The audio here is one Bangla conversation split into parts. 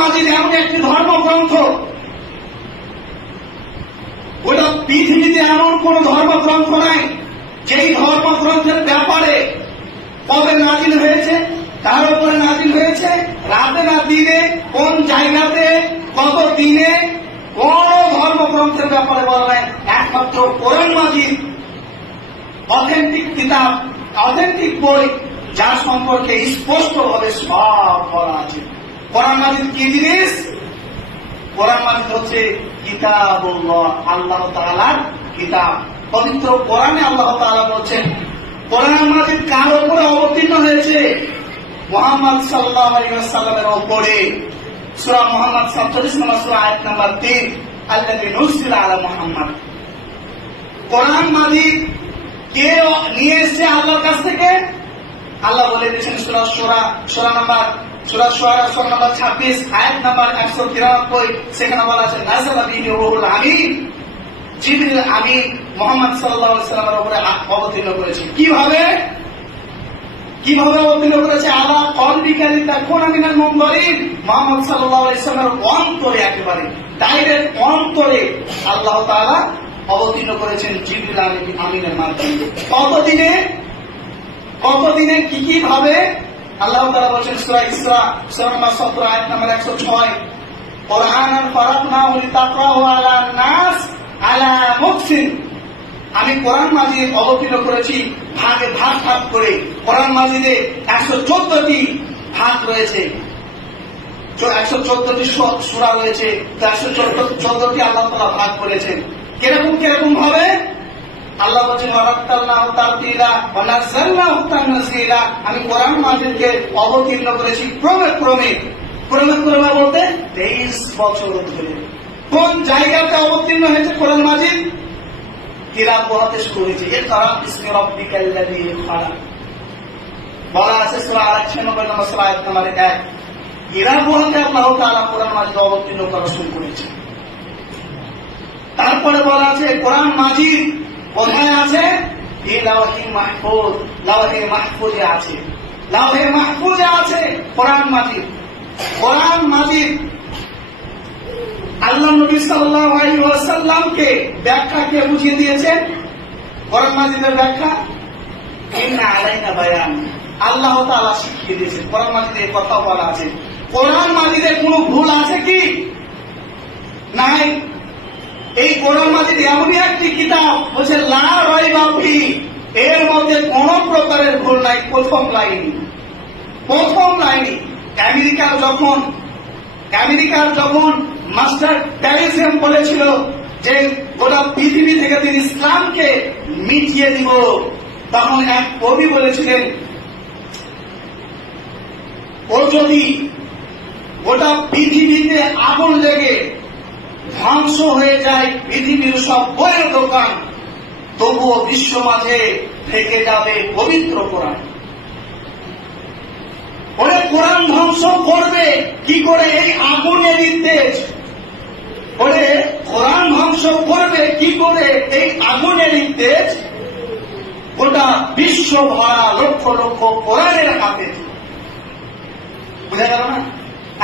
মাজিদ এমন একটি ধর্মগ্রন্থ, গোটা পৃথিবীতে এমন কোন ধর্মগ্রন্থ নাই যেই ধর্মগ্রন্থের ব্যাপারে কবে নাজিল হয়েছে, তার উপরে নাজিল হয়েছে, রাতে না দিনে, কোন জায়গাতে, কত দিনে, কোন ধর্মগ্রন্থের ব্যাপারে বলা নাই। একমাত্র কোরআন মাজিদ অথেন্টিক কিতাব, অথেন্টিক বই, যার সম্পর্কে স্পষ্ট ভাবে সব বলা আছে। কোরআন মাজিদ কি জিনিস? কোরআন মাজিদ হচ্ছে কিতাবুল্লাহ, আল্লাহ তাআলার কিতাব। পবিত্র কোরআনে আল্লাহ তাআলা বলছেন, কোরআন মাজিদ কার উপরে অবতীর্ণ হয়েছে? মুহাম্মদ সাল্লাল্লাহু আলাইহি ওয়াসাল্লামের উপরে। সূরা মুহাম্মদ 47 নম্বর সূরা আয়াত নাম্বার 3, আল্লাযী নুজিলা আলা মুহাম্মদ। কোরআন মাজিদ কে নিয়ে এসেছে আল্লাহর কাছ থেকে? আল্লাহ বলে দিয়েছেন সূরা শুরা নাম্বার 26 আয়াত নাম্বার 193, সেখানে বলা আছে নাযালা বিহি রূহুল আমিন, জিবরিল আমিন মুহাম্মদ সাল্লাল্লাহু আলাইহি ওয়াসাল্লামের উপরে অবতীর্ণ করেছে। কিভাবে অবতীর্ণ করেছে? আলা কলবিকা লিতাকুনা মিনাল মুনযিরিন, মুহাম্মদ সাল্লাল্লাহু আলাইহি ওয়াসাল্লামের অন্তরে, একেবারে ডাইরেক্ট অন্তরে আল্লাহ তাআলা অবতীর্ণ করেছেন জিবরিল আমিনের মাধ্যমে। কতদিনে কি ভাবে? আল্লাহ তাআলা বলেছেন সূরা ইসরা সূরা নম্বর 17 আয়াত নম্বর 106, কুরআনান ফারাকনাহু লিতাকরাহু আলান নাস আলা মুকসিন। আমি কোরআন মাজিদ অবতীর্ণ করেছি ভাগে ভাগ করে। কোরআন মাজিদে 114টি ভাগ রয়েছে, 114টি সূরা রয়েছে, 114টি আল্লাহ তাআলা ভাগ করেছেন। কিরকম ভাবে? আল্লাহ বলেছেন ওয়ারাত্তালনাহু তারতিলা ওয়া নাযালনাহু তানজিলা। আমি কোরআন মাজিদকে অবতীর্ণ করেছি ক্রমে বলতে 23 বছর ধরে। কোন জায়গাতে অবতীর্ণ হয়েছে কোরআন মাজিদ? কিরা পড়াতে শুরু হয়েছে। ইকরা বিসমি রাব্বিকাল্লাযী খালাক, বলা আছে সূরা আল-96 নম্বর সূরা আয়াত নম্বর 1। কিরা পড়াতে আল্লাহ তাআলা কোরআন মাজিদ অবতীর্ণ করা শুরু করেছে। তারপরে বলা আছে কোরআন মাজিদ কোথায় আছে? এই লাওহে মাহফুজ, লাওহে মাহফুজে আছে, লাওহে মাহফুজে আছে কোরআন মাজিদ। কোরআন মাজিদ আল্লাহ নবী সাল্লাল্লাহু আলাইহি ওয়াসাল্লামকে ব্যাখ্যা কে বুঝিয়ে দিয়েছেন? কোরআন মাজিদের ব্যাখ্যা ইন্না আলাইনা বায়ান, আল্লাহ তাআলা শিখিয়ে দিয়েছেন। কোরআন মাজিদে এই কথা বলা আছে। কোরআন মাজিদে কোনো ভুল আছে কি? নাই। এই কোরআন মাজিদ এমনই একটি কিতাব, বলছে লা রাইবা ফিহি, এর মধ্যে কোন প্রকারের ভুল নাই। প্রথম লাইনে আমেরিকার যখন মাস্টার প্যারিসিয়ান বলেছিল যে গোটা পৃথিবী থেকে তিনি ইসলামকে মিটিয়ে দিব, তখন এক কবি বলেছিলেন, ও যদি গোটা পৃথিবীতে আগুন লেগে ধ্বংস হয়ে যায় পৃথিবীর সব বইয়ের দোকান, তবুও বিশ্ব মাঝে থেকে যাবে পবিত্র কোরআন। ওরে কোরআন ধ্বংস করবে কি করে? এই আগুনের তেজ। ওরে কোরআন ধ্বংস করবে কি করে? এই আগুনের তেজ। গোটা বিশ্ব ভরা লক্ষ লক্ষ কোরআনের হাতে। বুঝা গেল না?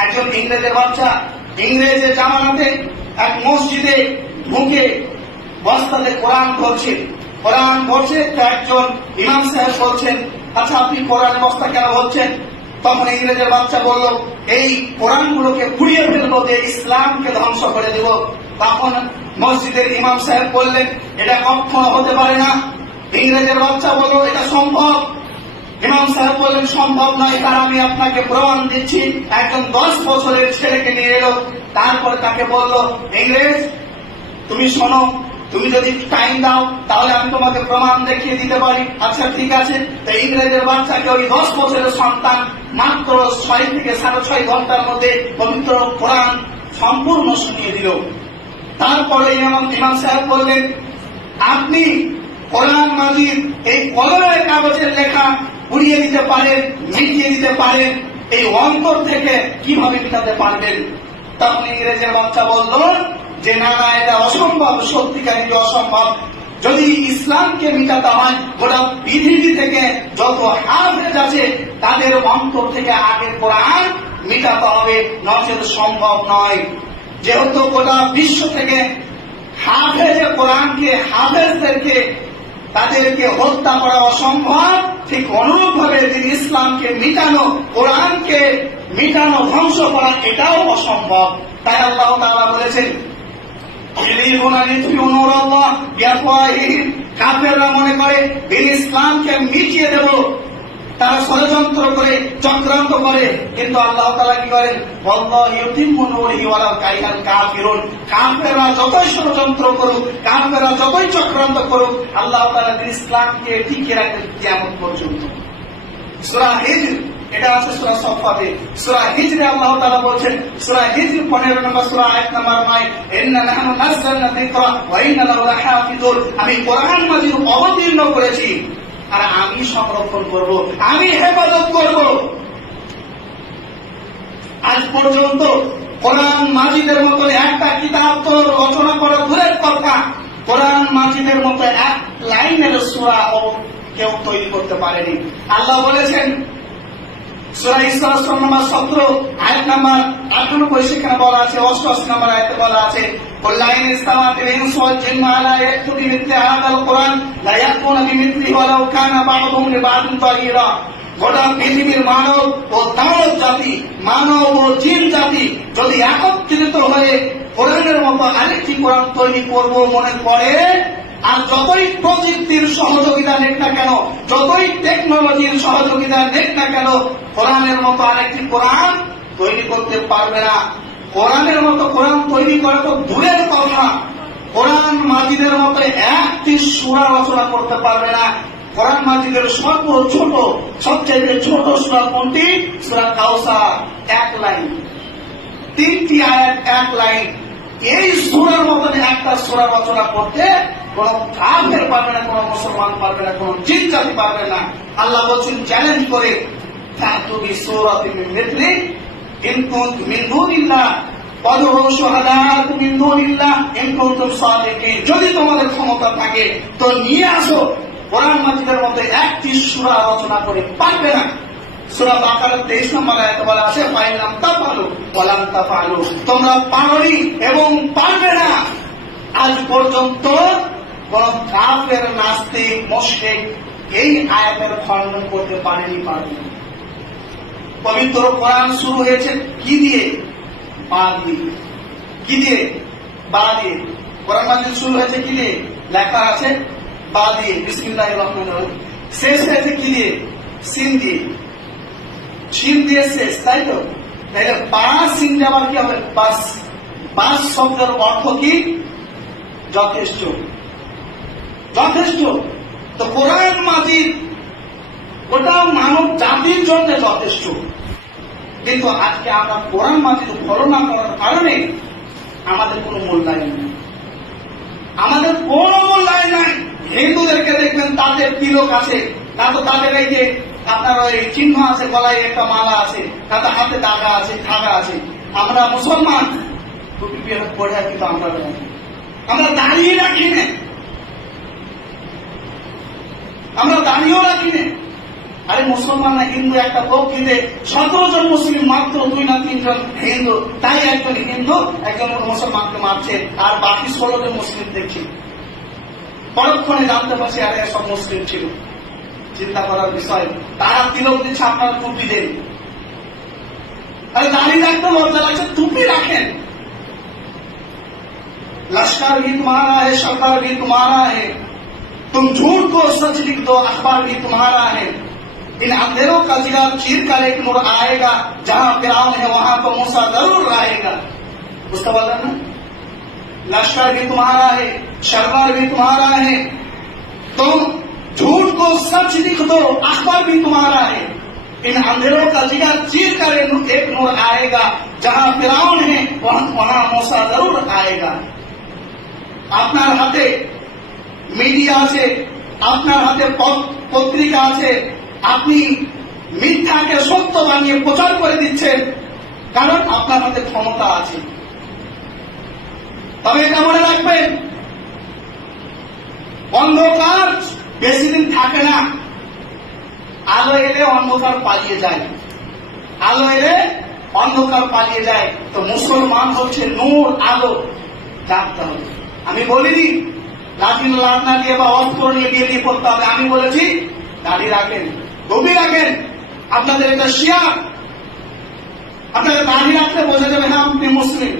একজন ইংরেজের বাচ্চা ইংরেজের জামানাতে এক মসজিদে ঢুকে বস্তাতে কোরআন ধরছে। একজন ইমাম সাহেব বলছেন, আচ্ছা আপনি কোরআন বস্তা কেন বলছেন? তখন ইংরেজের বাচ্চা বলল, এই কোরআনগুলোকে পুড়িয়ে ফেলবো, যে ইসলামকে ধ্বংস করে দেব। তখন মসজিদের ইমাম সাহেব বললেন, এটা কখনো হতে পারে না। ইংরেজের বাচ্চা বলল, এটা সম্ভব। ইমাম সাহেব বললেন, সম্ভব নয়, তার আমি আপনাকে প্রমাণ দিচ্ছি। একজন 10 বছরের ছেলেকে নিয়ে এলো, তারপরে তাকে বলল, ইংরেজ তুমি শোনো, তুমি যদি টাইম দাও তাহলে আমি তোমাকে প্রমাণ দেখিয়ে দিতে পারি। আচ্ছা ঠিক আছে। তো ইংরেজের বাচ্চাকে ওই 10 বছরের সন্তান মাত্র 6 থেকে 6.5 ঘন্টার মধ্যে পবিত্র কোরআন সম্পূর্ণ শুনিয়ে দিল। তারপরে ইমাম সাহেব বললেন, আপনি কোরআন মাজিদ এই কলমের কাগজের লেখা উড়িয়ে দিতে পারেন, মিটিয়ে দিতে পারেন, এই অন্তর থেকে কিভাবে মিটাতে পারবেন? তখন ইংরেজের বাচ্চা বলল যে না, এটা অসম্ভব, সত্যিকারই অসম্ভব। যদি ইসলামকে মিটাতে হয়, গোটা পৃথিবী থেকে যত হাফেজ আছে তাদের অন্তর থেকে আগে কোরআন মিটাতে হবে, নচেত সম্ভব নয়। যেহেতু গোটা বিশ্ব থেকে হাফেজে কোরআনকে, হাফেজদেরকে তাদেরকে হত্যা করা অসম্ভব, ঠিক অনুরূপ ভাবে দিন ইসলামকে মিটানো, কোরআনকে মিটানো, ধ্বংস করা এটাও অসম্ভব। তাই আল্লাহ তাআলা বলেছেন, কাফেররা মনে করে দিন ইসলামকে মিটিয়ে দেব, তারা ষড়যন্ত্র করে, চক্রান্ত করে, কিন্তু আল্লাহ তাআলা কি করেন, কাফেররা যতই ষড়যন্ত্র করুক, কাফেররা যতই চক্রান্ত করুক, আল্লাহ তাআলা দিন ইসলামকে টিকিয়ে রাখেন কিয়ামত পর্যন্ত। সূরা হিজর, এটা আছে সূরা সফফাতে। সূরা হিজরে আল্লাহ তাআলা বলেন, সূরা হিজর 15 নম্বর সূরা আয়াত নাম্বার 9, ইন্না নাহনু নাযালনা যিকরা ওয়া ইন্না লাহু লাহাফিজুন। আমি কোরআন মাজিদ অবতীর্ণ করেছি আর আমি সংরক্ষণ করব, আমি হেফাজত করব। আজ পর্যন্ত কোরআন মাজিদের মতো একটা কিতাব তো রচনা করা দূরের কথা, কোরআন মাজিদের মতো এক লাইনের সূরা কেউ তৈরি করতে পারেনি। আল্লাহ বলেছেন সূরা ইসরা নম্বর 17 আয়াত নাম্বার 98, সেখানে বলা আছে, 88 নম্বর আয়াতে বলা আছে, কুল্লাইন ইসতামাতিল ইনসু ওয়াল জিন্নু আলা ইয়াতু বিমিথলি হাযাল কুরআন লা ইয়াকুনা বিমিথলিহি ওয়ালাউ কানা বা'দুহুম লিবা'দিন যাহিরা। গোটা পৃথিবীর মানব ও দানব জাতি, মানব ও জিন জাতি যদি একত্রিত হয়ে কোরআনের মতো আরেকটি কোরআন তৈরি করব মনে করে, আর যতই প্রযুক্তির সহযোগিতা নেক না কেন, যতই টেকনোলজির সহযোগিতা নেক না কেন, কোরআনের মতো আরেকটি কোরআন তৈরি করতে পারবে না। কোরআনের মতো কোরআন তৈরি করা তো দূরের কথা, কোরআন মাজিদের মতো একটি সূরা রচনা করতে পারবে না। কোরআন মাজিদের সর্বছোট, সবচেয়ে ছোট সূরা কোনটি? সূরা কাউসার, 1 লাইন, 3টি আয়াত, 1 লাইন। এই সূরার মতন একটা সূরা রচনা করতে কোন কাফের পারবে না, কোন মুসলমান পারবে না, কোন জিন জাতি পারবে না। আল্লাহ বলছেন চ্যালেঞ্জ করে, ফাতু বিসূরাতিন মিন মিথলি ইন কুনতুম মিন দুনিল্লাহ ওয়াদউ শুহাদাআকুম মিন দুনিল্লাহ ইন কুনতুম সাদিকিন। যদি তোমাদের ক্ষমতা থাকে তো নিয়ে আসো। কোরআন মাজিদের মধ্যে একটি সূরা রচনা করে পারবে না। সূরা বাকারার 23 নম্বর আয়াতে বলা আছে, ফাইলাম তাফালু ওয়ালাম তাফালু, তোমরা পারোনি এবং পারবে না। আজ পর্যন্ত কোন কাফের, নাস্তিক, মুশরিক এই আয়াতের খণ্ডন করতে পারেনি, পারবে না। পবিত্র কোরআন শুরু হয়েছে কি দিয়ে? বা দিয়ে। কি দিয়ে? বা দিয়ে। কোরআন মাজিদ শুরু হয়েছে কি দিয়ে? লেখা আছে বা দিয়ে, বিসমিল্লাহির রহমানির রহিম। শেষ হয়েছে কি দিয়ে? সিন দিয়ে। সিন দিয়ে শেষ, তাই তো? তাহলে বা সিন আবার কি হবে? বাস। বাস শব্দের অর্থ কি? যথেষ্ট, যথেষ্ট। তো কোরআন মাজিদ ওটা মানব জাতির জন্য যথেষ্ট, কিন্তু আজকে আমরা কোরআন মাজিদ ফলো না করার কারণে আমাদের কোনো মূল্যায়ন নেই, আমাদের কোনো মূল্যায়ন নাই। হিন্দুদেরকে দেখবেন তাদের তিলক আছে, না তো তাদের এই যে আপনার ওই চিহ্ন আছে, গলায় একটা মালা আছে, তাদের হাতে দাগা আছে, ধাগা আছে। আমরা মুসলমান টুপি পরে কিন্তু আমরা দাঁড়িয়ে রাখি না, আমরা দাঁড়িয়েও রাখি না। আরে মুসলমান না হিন্দু, একটা বক্তৃতে 17 জন মুসলিম মাত্র 2 না 3 জন হিন্দু, তাই একজন হিন্দু একজন মুসলমানকে মারছে, আর বাকি 16 জন মুসলিম দেখছি। পরক্ষণে জানতে পারছি আরে সব মুসলিম ছিল। চিন্তা করার বিষয়, তারা তিলক দিচ্ছে, আপনারা টুপি দেন। আরে দাঁড়িয়ে রাখতে লজ্জা লাগছে, টুপি রাখেন। लश्कर भी तुम्हारा है, सरकार भी तुम्हारा है, तुम झूठ को सच लिख दो, अखबार भी तुम्हारा है। इन अंधेरों का जिगर चीर कर एक नूर आएगा, जहां फिरौन है वहां तो मूसा जरूर रहेगा। उसका बोला ना, लश्कर भी तुम्हारा है, सरकार भी तुम्हारा है, तुम झूठ को सच लिख दो, अखबार भी तुम्हारा है। इन अंधेरों का जिगर चीर कर एक नूर आएगा, जहां फिरौन है वहां मूसा जरूर आएगा। আপনার হাতে মিডিয়া আছে, আপনার হাতে পত্রিকা আছে, আপনি মিথ্যাকে সত্য বানিয়ে প্রচার করে দিচ্ছেন, কারণ আপনার হাতে ক্ষমতা আছে। তবে এটা মনে রাখবেন, অন্ধকার বেশি দিন থাকে না, আলো এলে অন্ধকার পালিয়ে যায়, আলো এলে অন্ধকার পালিয়ে যায়, তো মুসলমান হচ্ছে নূর, আলো, জানতে হবে। আমি বলিনি লাঠির লাঠনা দিয়ে বা অস্ত্র নিয়ে বেরিয়ে পড়তে হবে, আমি বলেছি দাড়ি রাখেন, টুপি রাখেন, আপনাদের এটা শিয়া, আপনাদের দাড়ি রাখলে বোঝা যাবে হ্যাঁ আপনি মুসলিম।